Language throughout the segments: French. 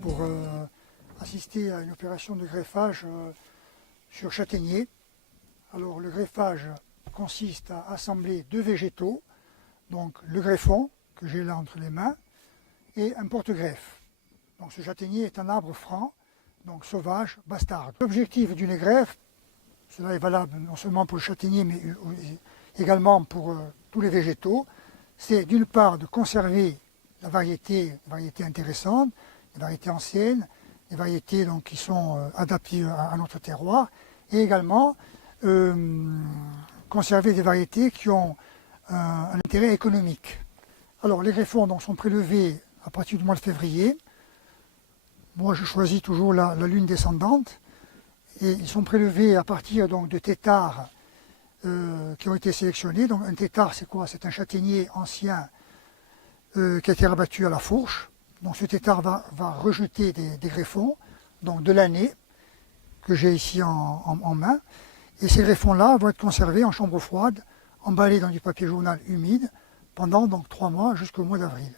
pour assister à une opération de greffage sur châtaignier. Alors le greffage consiste à assembler deux végétaux, donc le greffon que j'ai là entre les mains et un porte-greffe. Donc ce châtaignier est un arbre franc, donc sauvage, bastarde. L'objectif d'une greffe, cela est valable non seulement pour le châtaignier mais également pour tous les végétaux, c'est d'une part de conserver la variété intéressante, les variétés anciennes, les variétés donc, qui sont adaptées à notre terroir, et également conserver des variétés qui ont un intérêt économique. Alors les greffons donc, sont prélevés à partir du mois de février. Moi je choisis toujours la lune descendante, et ils sont prélevés à partir donc, de têtards qui ont été sélectionnés. Donc un têtard c'est quoi? C'est un châtaignier ancien qui a été rabattu à la fourche. Donc ce têtard va rejeter des greffons, donc de l'année, que j'ai ici en main. Et ces greffons-là vont être conservés en chambre froide, emballés dans du papier journal humide, pendant donc 3 mois jusqu'au mois d'avril.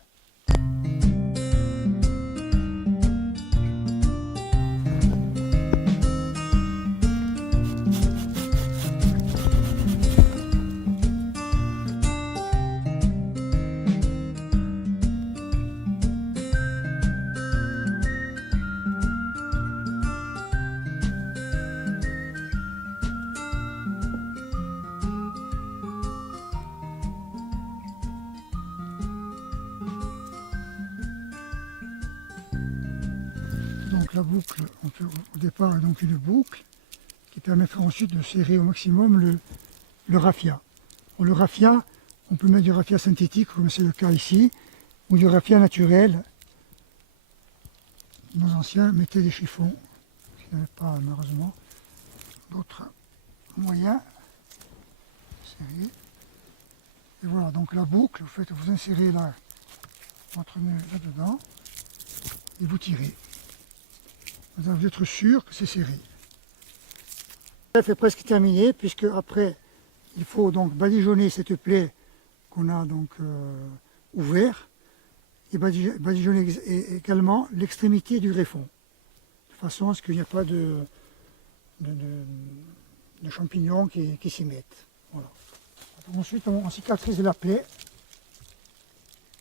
Donc la boucle, au départ, est donc une boucle qui permettra ensuite de serrer au maximum le raffia. Pour le raffia, on peut mettre du raffia synthétique, comme c'est le cas ici, ou du raffia naturel. Nos anciens mettaient des chiffons, il n'y avait pas malheureusement d'autres moyens. Serrer. Et voilà, donc la boucle, vous insérez là, votre nœud là-dedans, et vous tirez. Vous devez être sûr que c'est serré. La greffe est presque terminée, puisque après, il faut donc badigeonner cette plaie qu'on a donc ouverte, et badigeonner également l'extrémité du greffon, de façon à ce qu'il n'y ait pas de champignons qui s'y mettent. Voilà. Ensuite, on cicatrise la plaie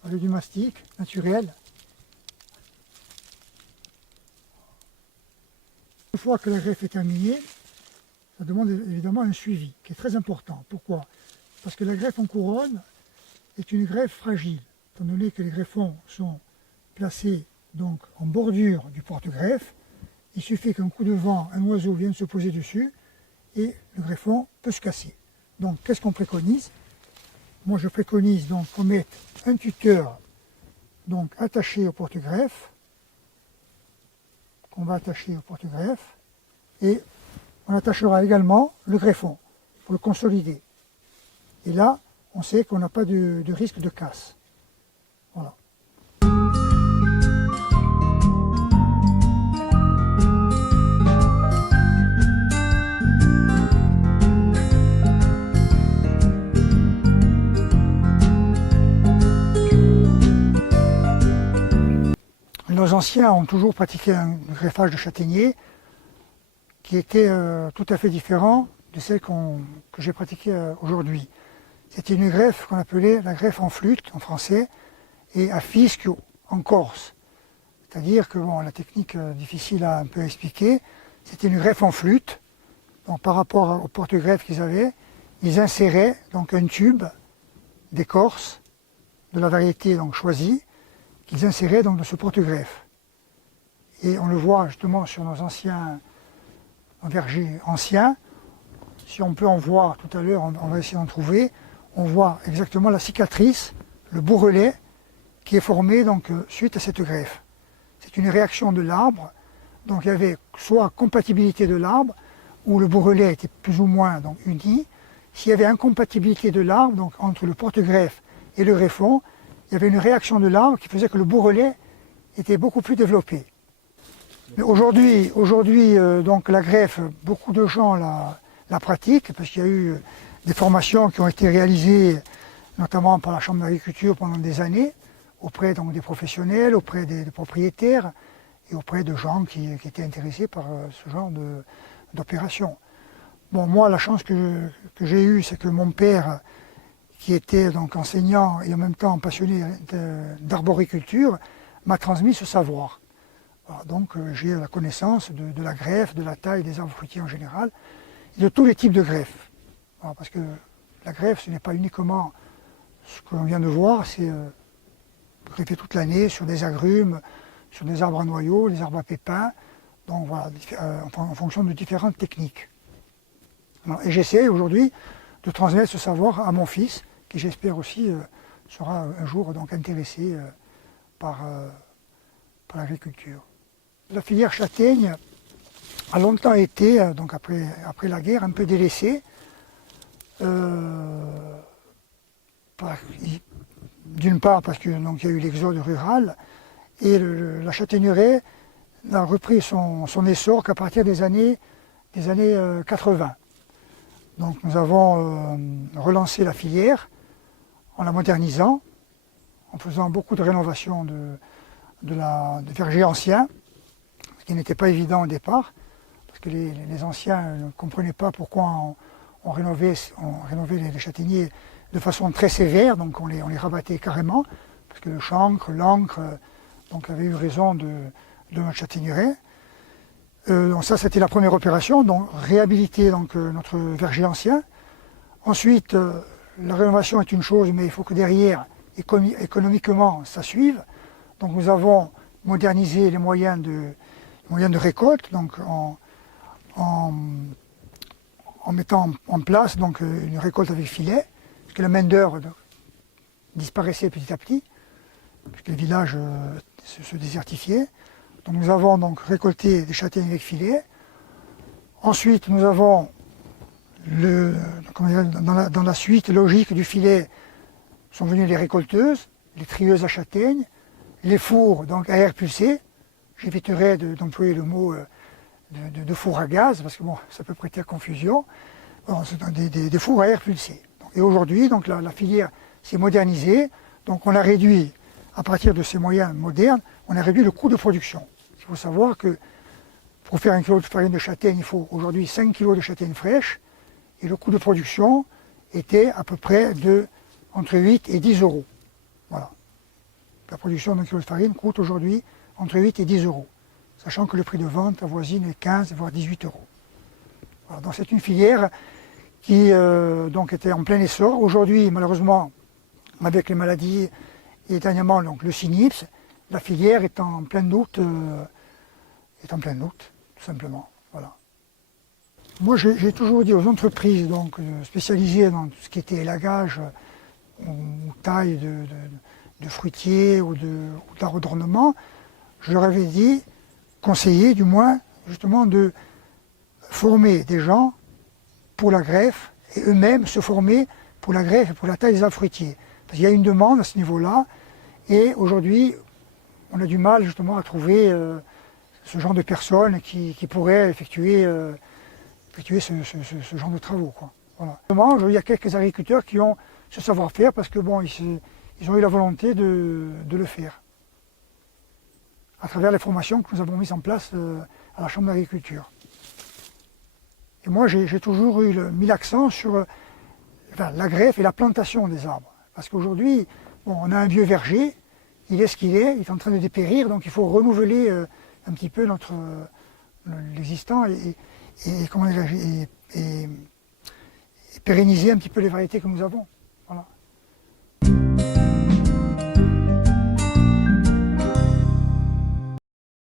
avec du mastic naturel. Une fois que la greffe est terminée, ça demande évidemment un suivi qui est très important. Pourquoi? Parce que la greffe en couronne est une greffe fragile, étant donné que les greffons sont placés donc en bordure du porte-greffe. Il suffit qu'un coup de vent, un oiseau vienne se poser dessus et le greffon peut se casser. Donc qu'est-ce qu'on préconise? Moi je préconise donc qu'on mette un tuteur donc attaché au porte-greffe, qu'on va attacher au porte-greffe, et on attachera également le greffon pour le consolider. Et là, on sait qu'on n'a pas de risque de casse. Voilà. Nos anciens ont toujours pratiqué un greffage de châtaignier qui était tout à fait différent de celle que j'ai pratiquée aujourd'hui. C'était une greffe qu'on appelait la greffe en flûte en français et à fischio en corse. C'est-à-dire que bon, la technique difficile à un peu expliquer, c'était une greffe en flûte. Donc par rapport au porte-greffe qu'ils avaient, ils inséraient donc un tube d'écorce de la variété donc choisie, qu'ils inséraient donc dans ce porte-greffe. Et on le voit justement sur nos anciens vergers anciens. Si on peut en voir tout à l'heure, on va essayer d'en trouver. On voit exactement la cicatrice, le bourrelet qui est formé donc, suite à cette greffe. C'est une réaction de l'arbre. Donc il y avait soit compatibilité de l'arbre, où le bourrelet était plus ou moins donc, uni. S'il y avait incompatibilité de l'arbre, donc entre le porte-greffe et le greffon, il y avait une réaction de l'arbre qui faisait que le bourrelet était beaucoup plus développé. Mais aujourd'hui, donc la greffe, beaucoup de gens la pratiquent parce qu'il y a eu des formations qui ont été réalisées notamment par la Chambre d'agriculture pendant des années, auprès donc, des professionnels, auprès des propriétaires. et auprès de gens qui étaient intéressés par ce genre d'opération. Bon, moi, la chance que j'ai eue, c'est que mon père, qui était donc enseignant et en même temps passionné d'arboriculture, m'a transmis ce savoir. Voilà, donc j'ai la connaissance de la greffe, de la taille des arbres fruitiers en général, et de tous les types de greffes. Voilà, parce que la greffe, ce n'est pas uniquement ce que l'on vient de voir, c'est greffer toute l'année sur des agrumes, sur des arbres à noyaux, des arbres à pépins, donc voilà, en fonction de différentes techniques. Voilà, et j'essaie aujourd'hui de transmettre ce savoir à mon fils, qui j'espère aussi sera un jour donc intéressé par l'agriculture. La filière châtaigne a longtemps été, donc après la guerre, un peu délaissée. D'une part parce qu'il y a eu l'exode rural, et la châtaigneraie n'a repris son essor qu'à partir des années 80. Donc nous avons relancé la filière en la modernisant, en faisant beaucoup de rénovations de vergers anciens, ce qui n'était pas évident au départ, parce que les anciens ne comprenaient pas pourquoi on rénovait les châtaigniers de façon très sévère, donc on les rabattait carrément, parce que le chancre, l'encre, donc avait eu raison de notre châtaigneraie. Donc ça, c'était la première opération, donc réhabiliter donc, notre verger ancien. Ensuite, la rénovation est une chose, mais il faut que derrière, économiquement, ça suive. Donc nous avons modernisé les moyens de récolte, donc en mettant en place donc, une récolte avec filet, parce que la main-d'œuvre disparaissait petit à petit, puisque les villages se désertifiaient. Donc nous avons donc récolté des châtaignes avec filet. Ensuite, nous avons, dans la suite logique du filet, sont venues les récolteuses, les trieuses à châtaignes, les fours donc à air pulsé. J'éviterai d'employer le mot de four à gaz, parce que bon, ça peut prêter à confusion. Bon, c'est des fours à air pulsé. Et aujourd'hui, donc la filière s'est modernisée, donc on a réduit, à partir de ces moyens modernes, on a réduit le coût de production. Il faut savoir que pour faire 1 kg de farine de châtaigne, il faut aujourd'hui 5 kg de châtaigne fraîche, et le coût de production était à peu près entre 8 et 10 euros. Voilà. La production d'un kilo de farine coûte aujourd'hui entre 8 et 10 euros, sachant que le prix de vente avoisine les 15 voire 18 euros. Voilà, donc c'est une filière qui donc était en plein essor. Aujourd'hui, malheureusement, avec les maladies et dernièrement donc, le cynips, la filière est en plein doute, tout simplement. Voilà. Moi, j'ai toujours dit aux entreprises donc, spécialisées dans tout ce qui était élagage ou taille de fruitiers ou d'arbres d'ornement, je leur avais dit, conseillé du moins, justement, de former des gens pour la greffe et eux-mêmes se former pour la greffe et pour la taille des arbres fruitiers. Parce qu'il y a une demande à ce niveau-là et aujourd'hui, on a du mal justement à trouver ce genre de personnes qui pourraient effectuer ce genre de travaux, quoi. Voilà. Il y a quelques agriculteurs qui ont ce savoir-faire parce que bon, ils ont eu la volonté de le faire à travers les formations que nous avons mises en place à la Chambre d'agriculture. Et moi, j'ai toujours mis l'accent sur la greffe et la plantation des arbres. Parce qu'aujourd'hui, bon, on a un vieux verger, il est ce qu'il est en train de dépérir, donc il faut renouveler un petit peu l'existant et pérenniser un petit peu les variétés que nous avons. Voilà.